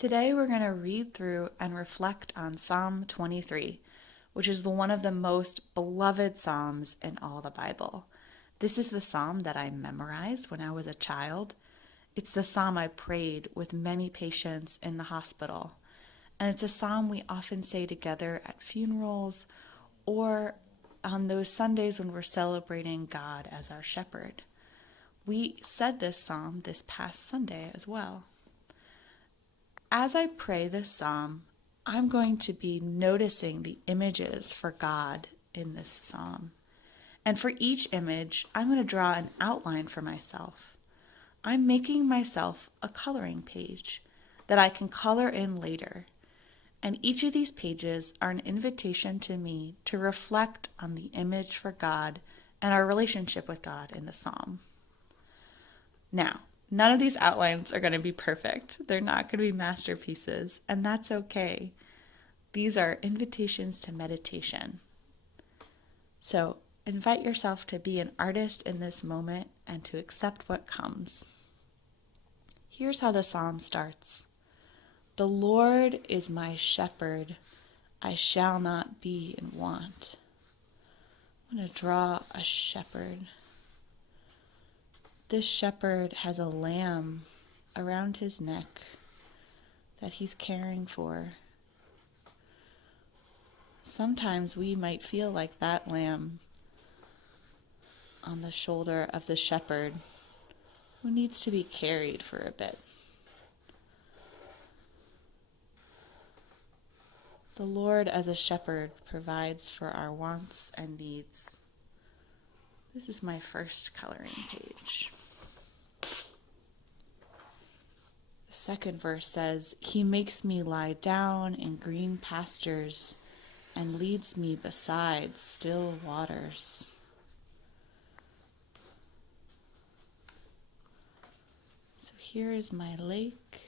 Today we're going to read through and reflect on Psalm 23, which is one of the most beloved psalms in all the Bible. This is the psalm that I memorized when I was a child. It's the psalm I prayed with many patients in the hospital. And it's a psalm we often say together at funerals or on those Sundays when we're celebrating God as our shepherd. We said this psalm this past Sunday as well. As I pray this psalm, I'm going to be noticing the images for God in this psalm. And for each image, I'm going to draw an outline for myself. I'm making myself a coloring page that I can color in later. And each of these pages are an invitation to me to reflect on the image for God and our relationship with God in the psalm. Now, none of these outlines are going to be perfect. They're not going to be masterpieces, and that's okay. These are invitations to meditation. So, invite yourself to be an artist in this moment and to accept what comes. Here's how the psalm starts. The Lord is my shepherd, I shall not be in want. I'm going to draw a shepherd. This shepherd has a lamb around his neck that he's caring for. Sometimes we might feel like that lamb on the shoulder of the shepherd who needs to be carried for a bit. The Lord as a shepherd provides for our wants and needs. This is my first coloring page. The second verse says, He makes me lie down in green pastures and leads me beside still waters. So here is my lake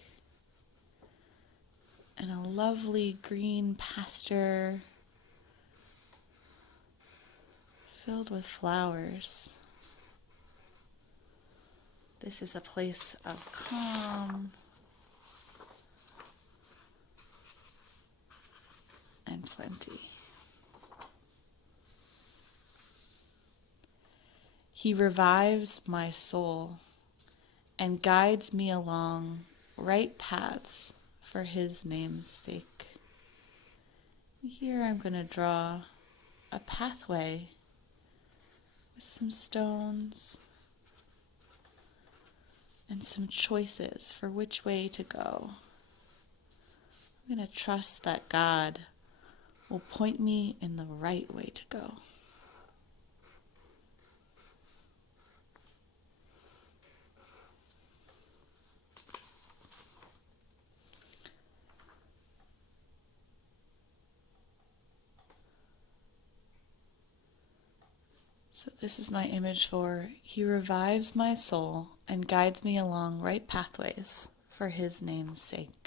and a lovely green pasture filled with flowers. This is a place of calm and plenty. He revives my soul and guides me along right paths for His name's sake. Here I'm going to draw a pathway with some stones and some choices for which way to go. I'm going to trust that God will point me in the right way to go. So this is my image for He revives my soul and guides me along right pathways for His name's sake.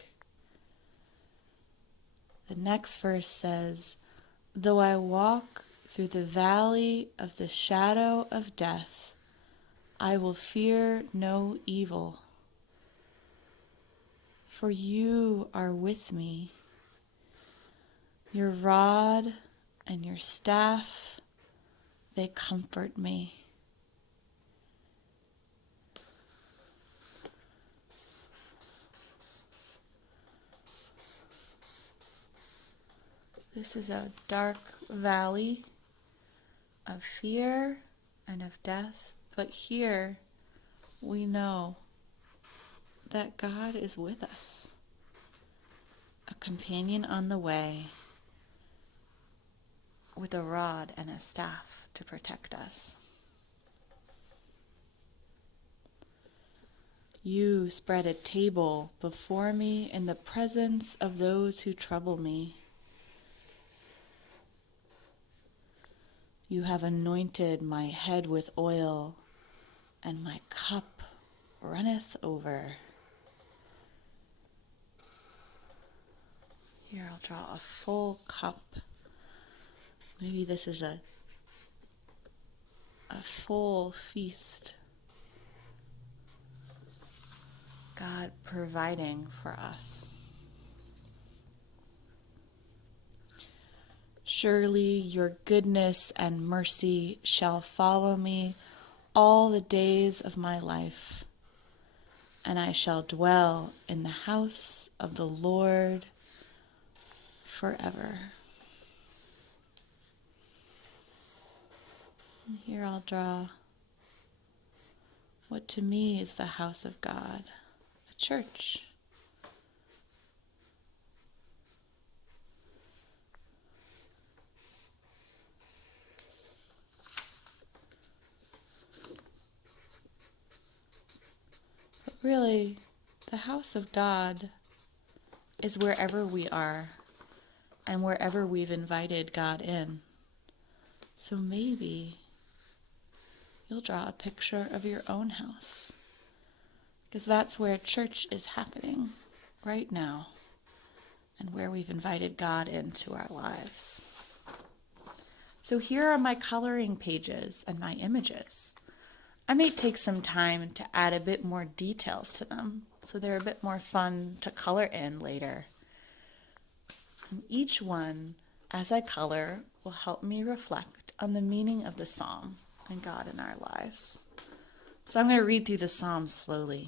The next verse says, Though I walk through the valley of the shadow of death, I will fear no evil. For you are with me. Your rod and your staff, they comfort me. This is a dark valley of fear and of death, but here we know that God is with us, a companion on the way with a rod and a staff to protect us. You spread a table before me in the presence of those who trouble me. You have anointed my head with oil, and my cup runneth over. Here I'll draw a full cup. Maybe this is a full feast. God providing for us. Surely your goodness and mercy shall follow me all the days of my life, and I shall dwell in the house of the Lord forever. And here I'll draw what to me is the house of God, a church. But really, the house of God is wherever we are and wherever we've invited God in. So maybe you'll draw a picture of your own house, because that's where church is happening right now and where we've invited God into our lives. So here are my coloring pages and my images. I may take some time to add a bit more details to them so they're a bit more fun to color in later. And each one, as I color, will help me reflect on the meaning of the psalm and God in our lives. So I'm going to read through the psalm slowly.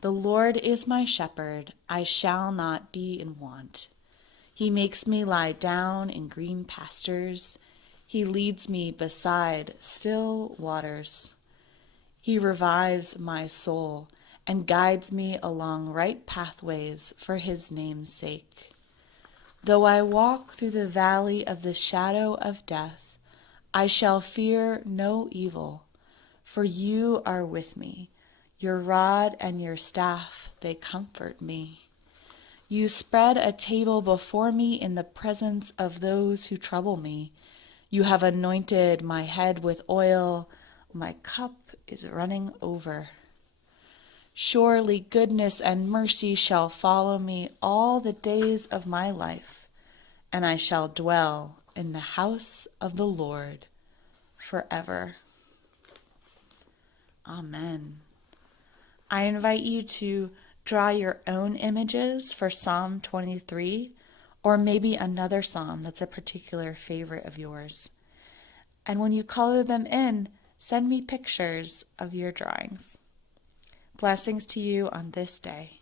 The Lord is my shepherd, I shall not be in want. He makes me lie down in green pastures. He leads me beside still waters. He revives my soul and guides me along right pathways for his name's sake. Though I walk through the valley of the shadow of death, I shall fear no evil, for you are with me. Your rod and your staff, they comfort me. You spread a table before me in the presence of those who trouble me. You have anointed my head with oil. My cup is running over. Surely goodness and mercy shall follow me all the days of my life, and I shall dwell in the house of the Lord forever. Amen. I invite you to draw your own images for Psalm 23, or maybe another psalm that's a particular favorite of yours. And when you color them in, send me pictures of your drawings. Blessings to you on this day.